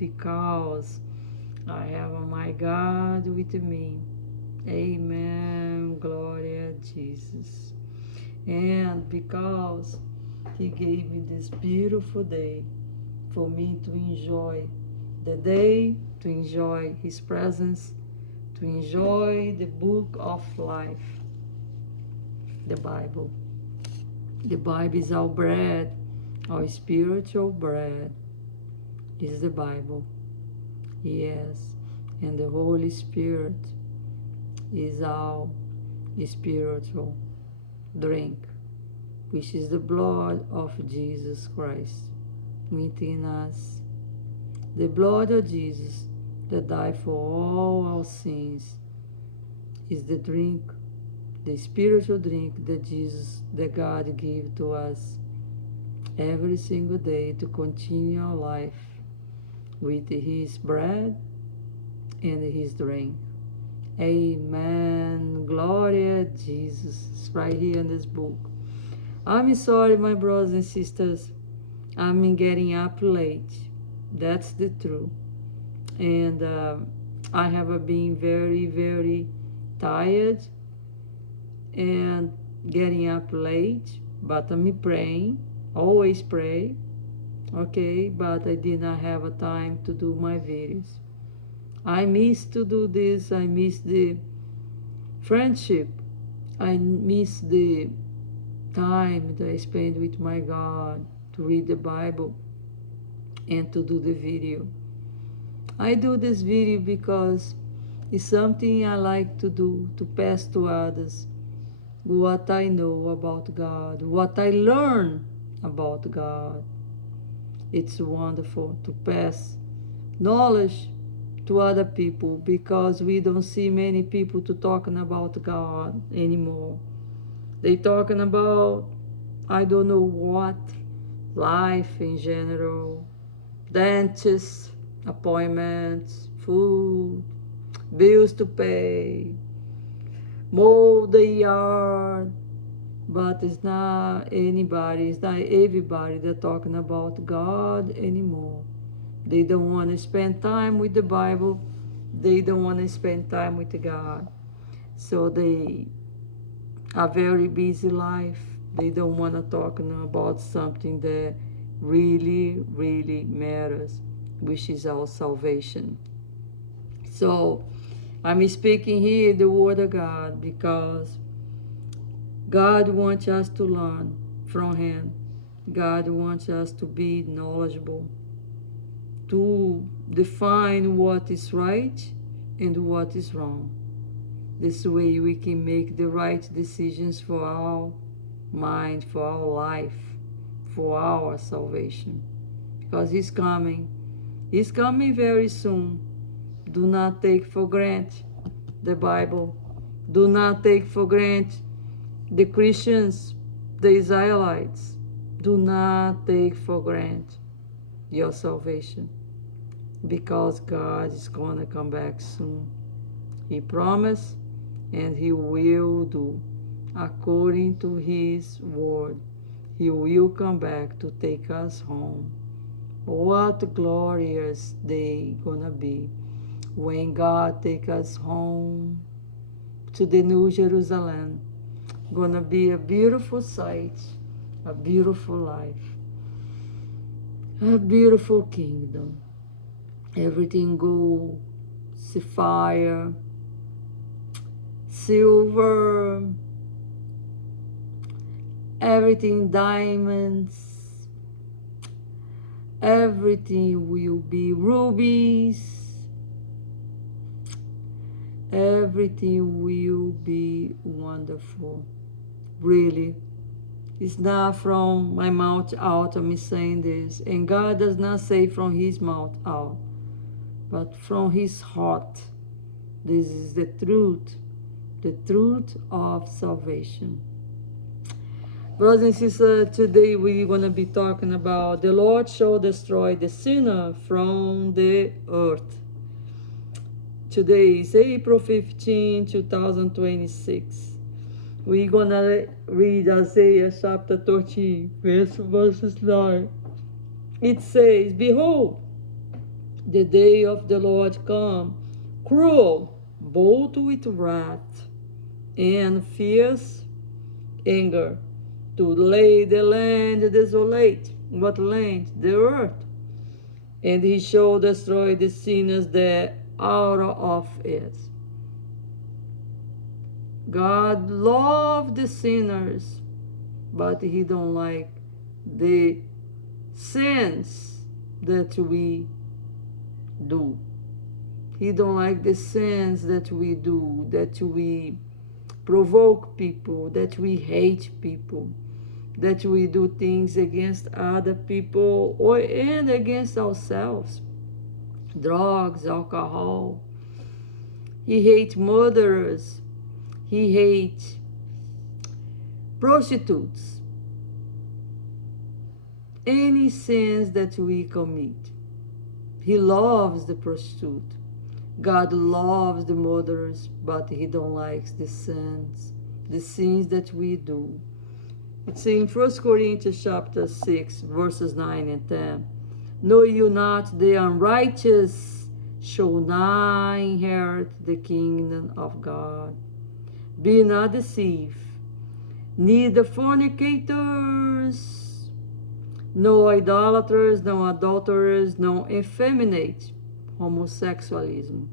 because I have my God with me. Amen. Gloria a Jesus. And because He gave me this beautiful day for me to enjoy the day, to enjoy His presence, to enjoy the book of life, the Bible. The Bible is our bread, our spiritual bread is the Bible. Yes, and the Holy Spirit is our spiritual drink, which is the blood of Jesus Christ within us. The blood of Jesus that died for all our sins is the drink, the spiritual drink that Jesus, that God gave to us every single day to continue our life with His bread and His drink. Amen. Gloria a Jesus. It's right here in this book. I'm sorry, my brothers and sisters. I'm getting up late. That's the truth. And I have been very, very tired and getting up late. But I'm praying. Always pray. Okay, but I did not have a time to do my videos. I miss to do this. I miss the friendship. I miss the time that I spend with my God to read the Bible and to do the video. I do this video because it's something I like to do, to pass to others what I know about God, what I learn about God. It's wonderful to pass knowledge to other people because we don't see many people to talking about God anymore. They talking about, I don't know what, life in general, dentist appointments, food, bills to pay, mow the yard, but it's not anybody, it's not everybody that talking about God anymore. They don't want to spend time with the Bible. They don't want to spend time with God. So they are very busy life. They don't want to talk about something that really, really matters, which is our salvation. So I'm speaking here the word of God because God wants us to learn from Him. God wants us to be knowledgeable, to define what is right and what is wrong. This way we can make the right decisions for our mind, for our life, for our salvation. Because He's coming. He's coming very soon. Do not take for granted the Bible. Do not take for granted the Christians, the Israelites. Do not take for granted your salvation, because God is going to come back soon. He promised, and He will do according to His word. He will come back to take us home. What a glorious day gonna be when God take us home to the New Jerusalem. Gonna be a beautiful sight, a beautiful life, a beautiful kingdom. Everything gold, sapphire, silver, everything diamonds, everything will be rubies, everything will be wonderful. Really, it's not from my mouth out I'm saying this, and God does not say from His mouth out, but from His heart. This is the truth of salvation. Brothers and sisters, today we're going to be talking about the Lord shall destroy the sinner from the earth. Today is April 15, 2026. We're going to read Isaiah chapter 13, verses 9. It says, Behold, The day of the Lord come, cruel, bold with wrath, and fierce anger, to lay the land desolate. What land? The earth. And he shall destroy the sinners that out of it. God loves the sinners, but he don't like the sins that we do. He don't like the sins that we do, that we provoke people, that we hate people, that we do things against other people and against ourselves. Drugs, alcohol. He hates murderers. He hates prostitutes. Any sins that we commit. He loves the prostitute. God loves the murderers, but he don't like the sins that we do. It's in 1 Corinthians chapter 6, verses 9 and 10. Know you not the unrighteous shall not inherit the kingdom of God. Be not deceived, neither fornicators, no idolaters, no adulterers, no effeminate, homosexualism,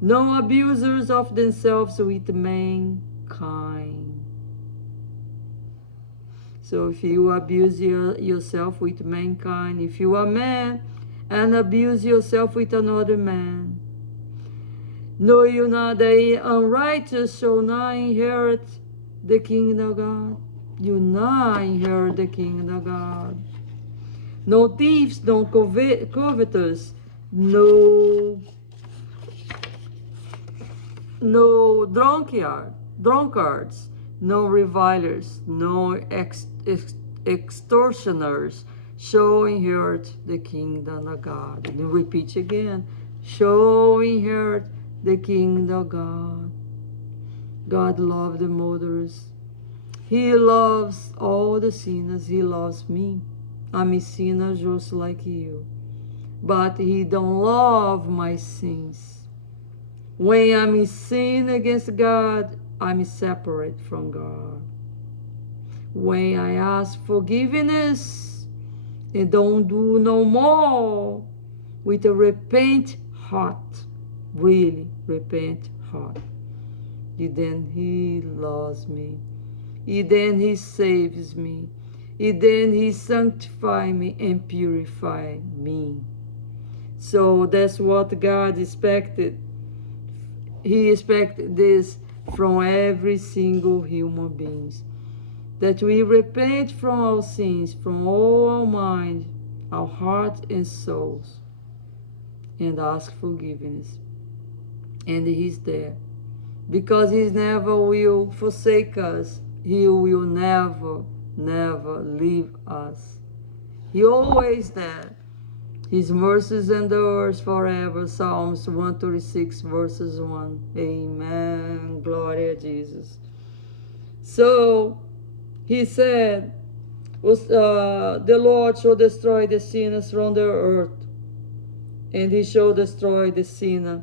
no abusers of themselves with mankind. So if you abuse yourself with mankind, if you are a man and abuse yourself with another man, know you not the unrighteous shall not inherit the kingdom of God. You not inherit the kingdom of God. No thieves, no covetous, no drunkards, no revilers, no extortioners shall inherit the kingdom of God. And repeat again, shall inherit the kingdom of God. God loves the murderers. He loves all the sinners. He loves me. I'm a sinner just like you. But he don't love my sins. When I'm in sin against God, I'm separate from God. When I ask forgiveness and don't do no more with a repent heart, really repent heart, then he loves me. Then he saves me. Then he sanctifies me and purifies me. So that's what God expected. He expected this from every single human being. That we repent from our sins, from all our mind, our heart and souls, and ask forgiveness. And he's there. Because he never will forsake us. He will never leave us. He always there. His mercies endures forever. Psalms 136 verses 1. Amen. Glory to Jesus. So he said, the Lord shall destroy the sinners from the earth, and he shall destroy the sinner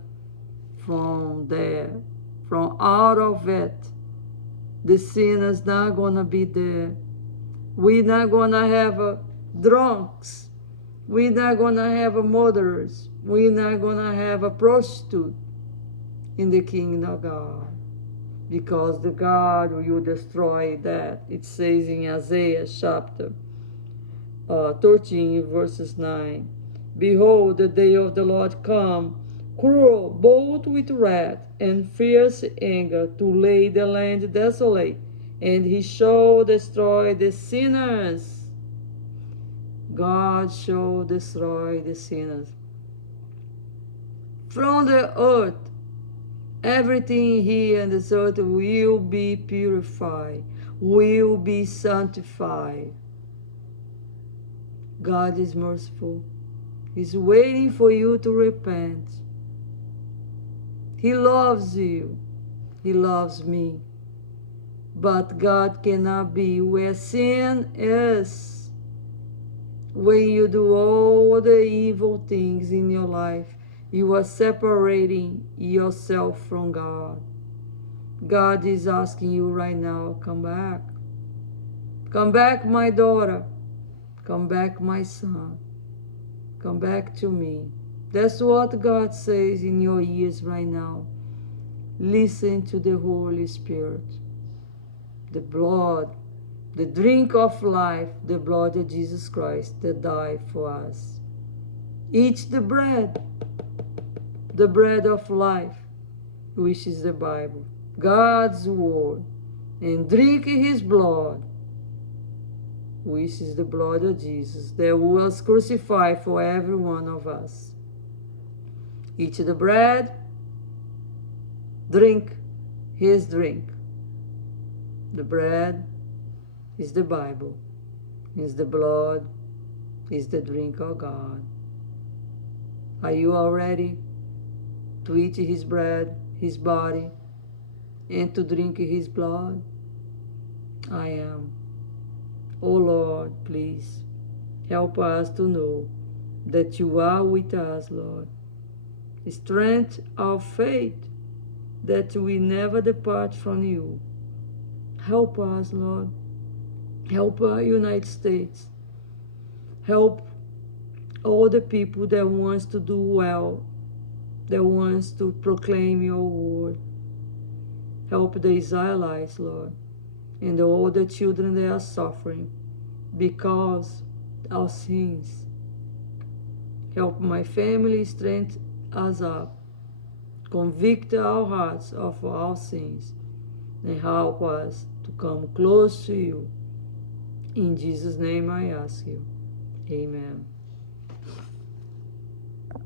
from there, from out of it. The sinner's not gonna be there. We're not gonna have drunks. We're not gonna have murderers. We're not gonna have a prostitute in the kingdom of God, because the God will destroy that. It says in Isaiah chapter 13 verses 9, behold, the day of the Lord come, cruel, bold with wrath, and fierce anger, to lay the land desolate, and he shall destroy the sinners. God shall destroy the sinners from the earth. Everything here on this earth will be purified, will be sanctified. God is merciful. He's waiting for you to repent. He loves you. He loves me. But God cannot be where sin is. when you do all the evil things in your life, you are separating yourself from God. God is asking you right now, come back. Come back, my daughter. Come back, my son. Come back to me. That's what God says in your ears right now. Listen to the Holy Spirit. The blood, the drink of life, the blood of Jesus Christ that died for us. Eat the bread of life, which is the Bible, God's word, and drink his blood, which is the blood of Jesus that was crucified for every one of us. Eat the bread, drink his drink. The bread is the Bible, is the blood, is the drink of God. Are you all ready to eat his bread, his body, and to drink his blood? I am. Oh Lord, please help us to know that you are with us, Lord. Strength of faith that we never depart from you. Help us, Lord. Help our United States. Help all the people that wants to do well, that wants to proclaim your word. Help the Israelites, Lord, and all the children that are suffering because of our sins. Help my family, strengthen us up. Convict our hearts of our sins and help us to come close to you. In Jesus' name I ask you. Amen.